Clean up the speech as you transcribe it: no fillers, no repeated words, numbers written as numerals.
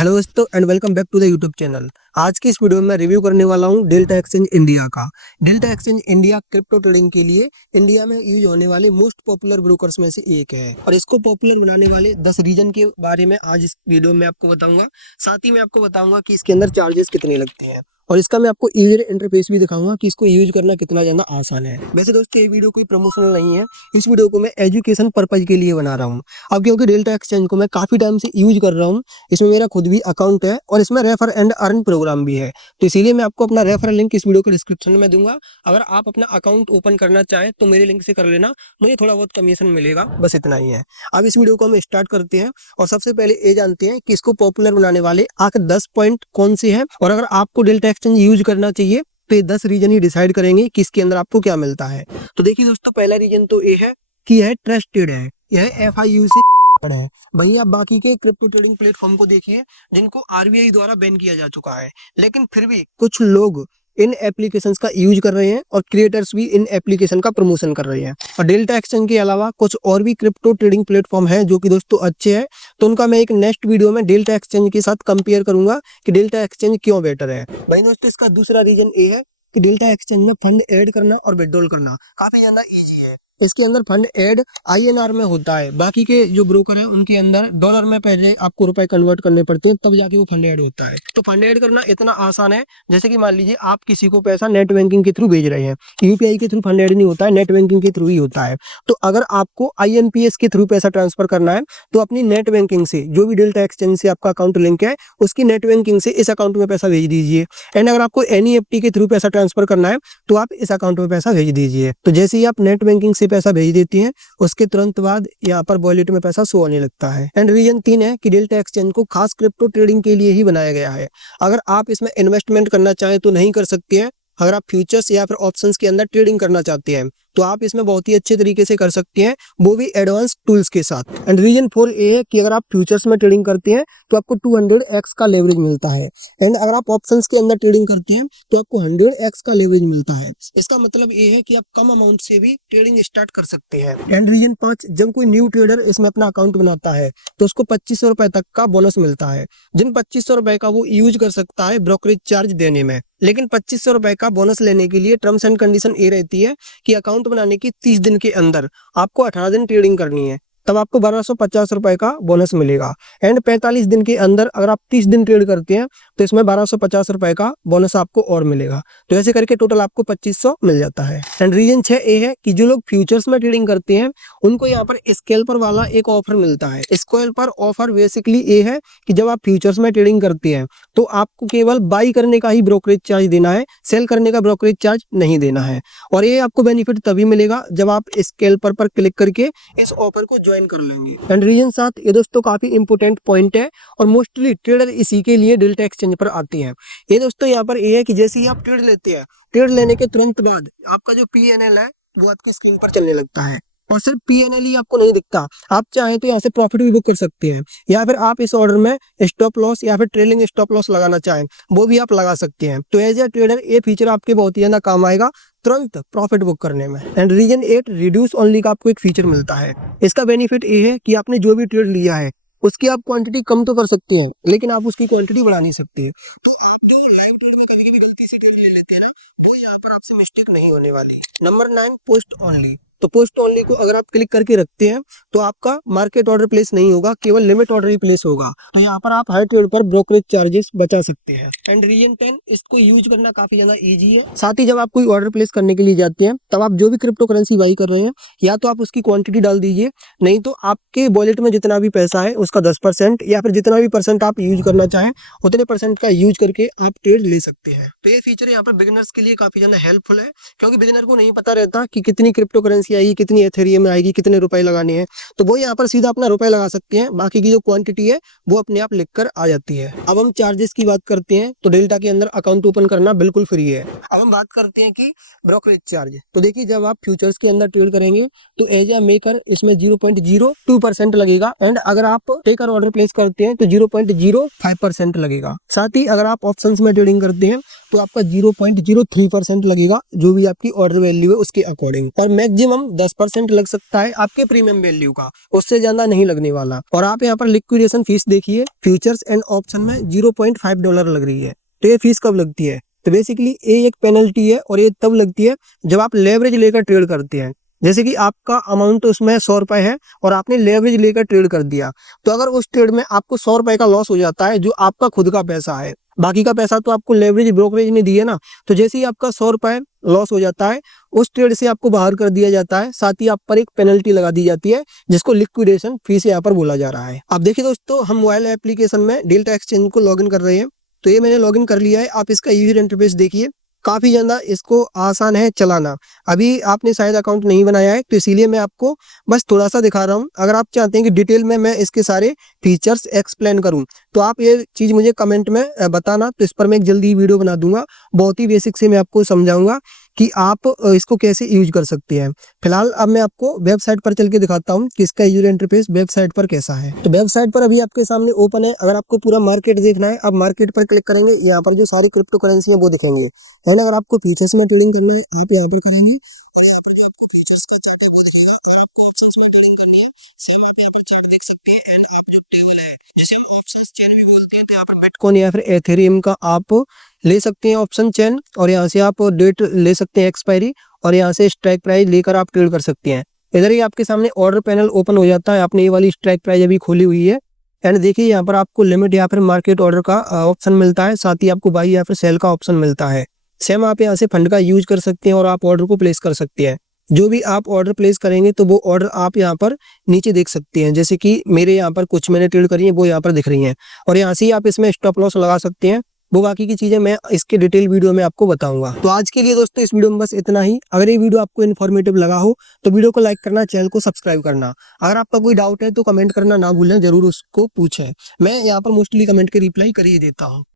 Hello दोस्तों and welcome back to the YouTube channel. आज की इस वीडियो में मैं रिव्यू करने वाला हूं डेल्टा एक्सचेंज इंडिया का। Delta exchange India crypto trading के लिए इंडिया में यूज होने वाले मोस्ट पॉपुलर ब्रोकर्स में से एक है और इसको पॉपुलर बनाने वाले 10 रीजन के बारे में आज इस वीडियो में आपको बताऊंगा। साथ ही मैं आपको बताऊंगा कि इसके अंदर चार्जेस कितने लगते हैं और इसका मैं आपको यूजर इंटरफेस भी दिखाऊंगा कि इसको यूज करना कितना ज्यादा आसान है। वैसे दोस्तों ये वीडियो कोई प्रमोशनल नहीं है, इस वीडियो को मैं एजुकेशन पर्पज के लिए बना रहा हूँ। अब क्योंकि डेल्टा एक्सचेंज को मैं काफी टाइम से यूज कर रहा हूँ, इसमें मेरा खुद भी अकाउंट है और इसमें रेफर एंड अर्न प्रोग्राम भी है, तो इसीलिए मैं आपको अपना रेफरल लिंक इस वीडियो के डिस्क्रिप्शन में दूंगा। अगर आप अपना अकाउंट ओपन करना चाहें तो मेरे लिंक से कर लेना, मुझे थोड़ा बहुत कमीशन मिलेगा, बस इतना ही है। अब इस वीडियो को हम स्टार्ट करते हैं और सबसे पहले ये जानते हैं कि इसको पॉपुलर बनाने वाले आखिर 10 पॉइंट कौन से हैं और अगर आपको डेल्टा एक्सचेंज यूज करना चाहिए तो ये 10 रीजन ही डिसाइड करेंगे कि इसके अंदर आपको क्या मिलता है। तो देखिए दोस्तों, पहला रीजन तो ये है कि यह ट्रस्टेड है, यह FIU से है। वहीं आप बाकी के क्रिप्टो ट्रेडिंग प्लेटफॉर्म को देखिए जिनको RBI द्वारा बैन किया जा चुका है, लेकिन फिर भी कुछ लोग इन एप्लीकेशंस का यूज कर रहे हैं और क्रिएटर्स भी इन एप्लीकेशन का प्रमोशन कर रहे हैं। और डेल्टा एक्सचेंज के अलावा कुछ और भी क्रिप्टो ट्रेडिंग प्लेटफॉर्म है जो कि दोस्तों अच्छे हैं, तो उनका मैं एक नेक्स्ट वीडियो में डेल्टा एक्सचेंज के साथ कंपेयर करूंगा कि डेल्टा एक्सचेंज क्यों बेटर है। वहीं दोस्तों इसका दूसरा रीजन ये है कि डेल्टा एक्सचेंज में फंड ऐड करना और विड्रॉल करना काफी ज्यादा इजी है। इसके अंदर फंड ऐड INR में होता है, बाकी के जो ब्रोकर है उनके अंदर डॉलर में पहले आपको रुपए कन्वर्ट करने पड़ते हैं, तब जाके वो फंड ऐड होता है। तो फंड ऐड करना इतना आसान है, जैसे कि मान लीजिए आप किसी को पैसा नेट बैंकिंग के थ्रू भेज रहे हैं, UPI के थ्रू फंड ऐड नहीं होता है, नेट बैंकिंग के थ्रू ही होता है। तो अगर आपको IMPS के थ्रू पैसा ट्रांसफर करना है तो अपनी नेट बैंकिंग से, जो भी डेल्टा एक्सचेंज से आपका अकाउंट लिंक है, उसकी नेट बैंकिंग से इस अकाउंट में पैसा भेज दीजिए। एंड अगर आपको NEFT के थ्रू पैसा ट्रांसफर करना है तो आप इस अकाउंट में पैसा भेज दीजिए। तो जैसे ही आप नेट बैंकिंग से पैसा भेज देती हैं उसके तुरंत बाद यहाँ पर वॉलेट में पैसा शो होने लगता है। एंड रीजन 3 है कि डेल्टा एक्सचेंज को खास क्रिप्टो ट्रेडिंग के लिए ही बनाया गया है। अगर आप इसमें इन्वेस्टमेंट करना चाहें तो नहीं कर सकते हैं। अगर आप फ्यूचर्स या फिर ऑप्शंस के अंदर ट्रेडिंग करना चाहते हैं तो आप इसमें बहुत ही अच्छे तरीके से कर सकते हैं, वो भी एडवांस टूल्स के साथ। एंड रीजन 4 ये है कि अगर आप फ्यूचर्स में ट्रेडिंग करते हैं तो आपको 200x का लेवरेज मिलता है। एंड अगर आप ऑप्शंस के अंदर ट्रेडिंग करते हैं तो आपको 100x का लेवरेज मिलता है। इसका मतलब ये है कि आप कम अमाउंट से भी ट्रेडिंग स्टार्ट कर सकते हैं। एंड रीजन 5, जब कोई न्यू ट्रेडर इसमें अपना अकाउंट बनाता है तो उसको 2500 रुपए तक का बोनस मिलता है, जिन 2500 रुपए का वो यूज कर सकता है ब्रोकरेज चार्ज देने में। लेकिन 2500 रुपए का बोनस लेने के लिए टर्म्स एंड कंडीशन ये रहती है कि अकाउंट बनाने की 30 दिन के अंदर आपको 18 दिन ट्रेडिंग करनी है, तब आपको 1250 रुपए का बोनस मिलेगा। एंड 45 दिन के अंदर अगर आप 30 दिन ट्रेड करते हैं तो इसमें 1250 रुपए का बोनस आपको और मिलेगा। तो ऐसे करके टोटल आपको 2500 मिल जाता है। एंड रीजन 6 ये है कि जो लोग फ्यूचर्स में ट्रेडिंग करते हैं उनको यहाँ पर स्कैल्पर वाला एक ऑफर मिलता है। स्कैल्पर ऑफर बेसिकली ये है कि जब आप फ्यूचर्स में ट्रेडिंग करते हैं तो आपको केवल बाई करने का ही ब्रोकरेज चार्ज देना है, सेल करने का ब्रोकरेज चार्ज नहीं देना है। और ये आपको बेनिफिट तभी मिलेगा जब आप स्कैल्पर पर क्लिक करके इस ऑफर को ज्वाइन कर लेंगे। एंड रीजन 7 ये दोस्तों काफी इंपोर्टेंट पॉइंट है और मोस्टली ट्रेडर इसी के लिए डेल्टा एक्सचेंज पर आते हैं। ये दोस्तों यहाँ पर ये है कि जैसे ही आप ट्रेड लेते हैं, ट्रेड लेने के तुरंत बाद आपका जो PNL है वो आपकी स्क्रीन पर चलने लगता है। और सिर्फ PNL ही आपको नहीं दिखता, आप चाहें तो यहाँ से प्रॉफिट भी बुक कर सकते हैं, या फिर आप इस ऑर्डर में स्टॉप लॉस या फिर ट्रेलिंग स्टॉप लॉस लगाना चाहें वो भी आप लगा सकते हैं। तो एज ए ट्रेडर ये फीचर आपके बहुत ही ज्यादा काम आएगा तुरंत प्रॉफिट बुक करने में। एंड रीजन 8 रिड्यूस ओनली का आपको एक फीचर मिलता है। इसका बेनिफिट ये है कि आपने जो भी ट्रेड लिया है उसकी आप क्वांटिटी कम तो कर सकते हैं, लेकिन आप उसकी क्वांटिटी बढ़ा नहीं सकते। तो आप जो लाइव ट्रेड में कभी कभी गलती से ट्रेड ले लेते हैं ना, तो यहाँ पर आपसे मिस्टेक नहीं होने वाली। Number 9 post only. तो पोस्ट ओनली को अगर आप क्लिक करके रखते हैं तो आपका मार्केट ऑर्डर प्लेस नहीं होगा, केवल लिमिट ऑर्डर ही प्लेस होगा। तो यहाँ पर आप हर ट्रेड पर ब्रोकरेज चार्जेस बचा सकते हैं। एंड रीजन 10, इसको यूज करना काफी ज्यादा इजी है। साथ ही जब आप कोई ऑर्डर प्लेस करने के लिए जाते हैं तब आप जो भी क्रिप्टो करेंसी बाई कर रहे हैं या तो आप उसकी क्वांटिटी डाल दीजिए, नहीं तो आपके वॉलेट में जितना भी पैसा है उसका 10% या फिर जितना भी परसेंट आप यूज करना चाहें उतने परसेंट का यूज करके आप ट्रेड ले सकते हैं। तो ये फीचर यहाँ पर बिगिनर्स के लिए काफी ज्यादा हेल्पफुल है, क्योंकि बिगिनर को नहीं पता रहता कि कितनी क्रिप्टो करेंसी आएगी, कितनी एथेरियम आएगी, कितने रुपए लगाने हैं। तो वो यहाँ पर सीधा अपना रुपए लगा सकते हैं, बाकी की जो क्वांटिटी है वो अपने आप लिखकर आ जाती है। अब हम चार्जेस की बात करते हैं तो डेल्टा के अंदर अकाउंट ओपन करना बिल्कुल फ्री है। अब हम बात करते हैं कि ब्रोकरेज चार्ज। तो देखिए, जब आप फ्यूचर्स के अंदर ट्रेड करेंगे तो एज ए मेकर इसमें 0.02% लगेगा। एंड अगर आप टेकर ऑर्डर प्लेस करते हैं तो 0.05% लगेगा। साथ ही अगर आप ऑप्शंस में ट्रेडिंग करते हैं तो आपका 0.03% लगेगा, जो भी आपकी ऑर्डर वैल्यू है उसके अकॉर्डिंग। और मैक्सिमम मैक्सिमम 10% लग सकता है आपके प्रीमियम वैल्यू का, उससे ज्यादा नहीं लगने वाला। और आप यहाँ पर लिक्विडेशन फीस देखिए, फ्यूचर्स एंड ऑप्शन में $0.5 लग रही है। तो ये फीस कब लगती है? तो बेसिकली ये एक पेनल्टी है और ये तब लगती है जब आप लेवरेज लेकर ट्रेड करते हैं। जैसे कि आपका अमाउंट उसमें 100 रुपए है और आपने लेवरेज लेकर ट्रेड कर दिया, तो अगर उस ट्रेड में आपको 100 रुपए का लॉस हो जाता है जो आपका खुद का पैसा है, बाकी का पैसा तो आपको लेवरेज ब्रोकरेज ने दिए ना, तो जैसे ही आपका 100 रुपए लॉस हो जाता है उस ट्रेड से आपको बाहर कर दिया जाता है, साथ ही आप पर एक पेनल्टी लगा दी जाती है जिसको लिक्विडेशन फीस यहाँ पर बोला जा रहा है। अब देखिए दोस्तों, हम मोबाइल एप्लीकेशन में डेल्टा एक्सचेंज को लॉगिन कर रहे हैं। तो ये मैंने लॉगिन कर लिया है। आप इसका यूजर इंटरफेस देखिए, काफी ज्यादा इसको आसान है चलाना। अभी आपने शायद अकाउंट नहीं बनाया है तो इसीलिए मैं आपको बस थोड़ा सा दिखा रहा हूँ। अगर आप चाहते हैं कि डिटेल में मैं इसके सारे फीचर्स एक्सप्लेन करूँ तो आप ये चीज मुझे कमेंट में बताना, तो इस पर मैं एक जल्दी वीडियो बना दूंगा। बहुत ही बेसिक से मैं आपको समझाऊंगा कि आप इसको कैसे यूज कर सकते हैं। फिलहाल अब मैं आपको वेबसाइट पर चल के दिखाता हूँ कि इसका यूजर इंटरफेस वेबसाइट पर कैसा है। तो वेबसाइट पर अभी आपके सामने ओपन है। अगर आपको पूरा मार्केट देखना है, आप मार्केट पर क्लिक करेंगे, यहाँ पर जो सारी क्रिप्टो करेंसी है वो दिखेंगे। एंड अगर आपको फ्यूचर्स में ट्रेडिंग करना है आप यहाँ पर करेंगे, यहाँ पर जो आपको फ्यूचर्स का चार्ट दिख रहा है। अगर आपको ऑप्शंस में ट्रेडिंग करनी है सेम आप यहाँ पर चार्ट देख सकते हैं। एंड आप जो टेबल है, जैसे हम ऑप्शंस चेन भी बोलते हैं, तो यहाँ पर बिटकॉइन या फिर एथेरियम का आप ले सकते हैं ऑप्शन चेन, और यहाँ से आप डेट ले सकते हैं एक्सपायरी, और यहाँ से स्ट्राइक प्राइस लेकर आप ट्रेड कर सकते हैं। इधर ही आपके सामने ऑर्डर पैनल ओपन हो जाता है। आपने ये वाली स्ट्राइक प्राइस अभी खोली हुई है। एंड देखिए यहाँ पर आपको लिमिट या फिर मार्केट ऑर्डर का ऑप्शन मिलता है, साथ ही आपको बाई या फिर सेल का ऑप्शन मिलता है। सेम आप यहाँ से फंड का यूज कर सकते हैं और आप ऑर्डर को प्लेस कर सकते हैं। जो भी आप ऑर्डर प्लेस करेंगे तो वो ऑर्डर आप यहाँ पर नीचे देख सकते हैं। जैसे कि मेरे यहाँ पर कुछ मैंने ट्रेड करी है वो यहाँ पर दिख रही हैं, और यहाँ से ही आप इसमें स्टॉप लॉस लगा सकते हैं। वो बाकी की चीजें मैं इसके डिटेल वीडियो में आपको बताऊंगा। तो आज के लिए दोस्तों इस वीडियो में बस इतना ही। अगर ये वीडियो आपको इन्फॉर्मेटिव लगा हो तो वीडियो को लाइक करना, चैनल को सब्सक्राइब करना। अगर आपका कोई डाउट है तो कमेंट करना ना भूलें, जरूर उसको पूछें। मैं यहाँ पर मोस्टली कमेंट के रिप्लाई कर ही देता हूँ।